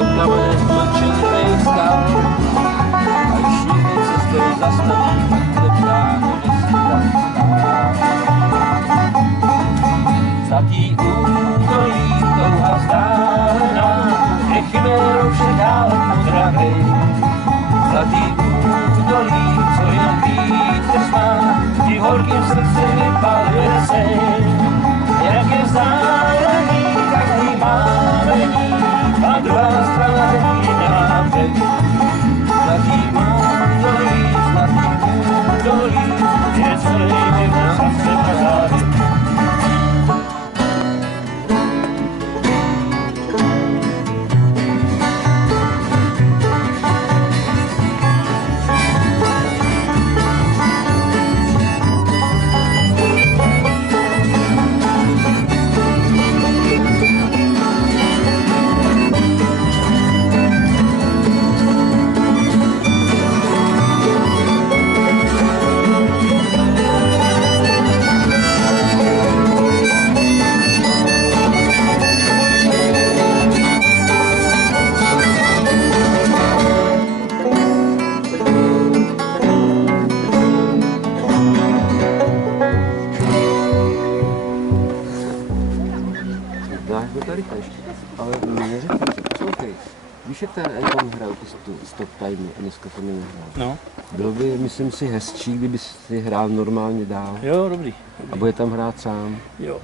do kamene mlčelivých skal. Až někdy cestou zastaví, kde ptáno nesmí stát. Zlatý údolí, touha vzdálená, je chimérou všedál modravej. Zlatý údolí, co jen vítr zná, ti horkým srdci vypaluje se. Jak je vzdálený, každý má vení, a druhá strana řeky nemá břeh. Zlatý údolí, je celý život zase pořádek. Dáš do tady ještě, ale neřekni se, poslouchej. Víš, jak ten Anton hrál ty stop timey, dneska to nehrál. No. Bylo by, myslím si, hezčí, kdyby si hrál normálně dál. Jo, dobrý. A bude tam hrát sám. Jo.